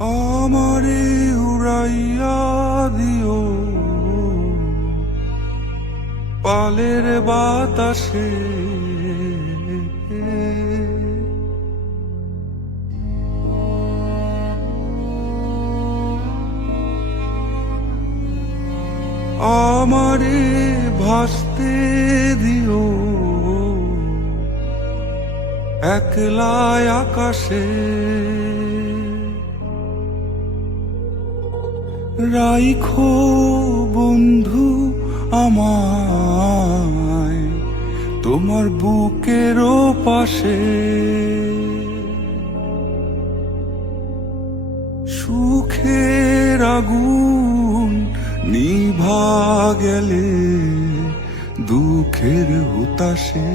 আমারে উড়াইয়া দিও। পালের বাতাসে আমারে ভাসতে দিও। একলা আকাশে রাইখো বন্ধু আমায় তোমার বুকেরও পাশে। সুখের আগুন নিভা গেলে দুঃখের হুতাশে।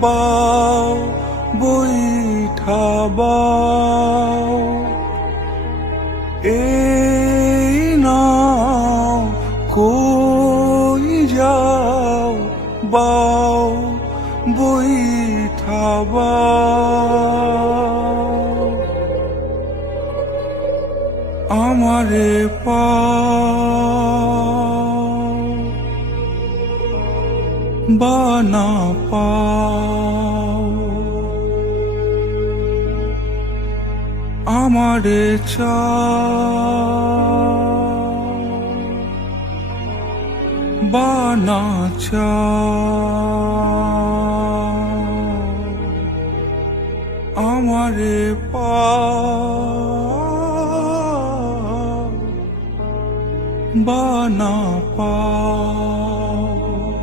বাও বৈঠা বাও। এই নাও কই যাও বাও বৈঠা বাও। আমারে পাও। বানা পাও। আমারে চাও। বানা চাও। আমারে পাও। বানা পাও।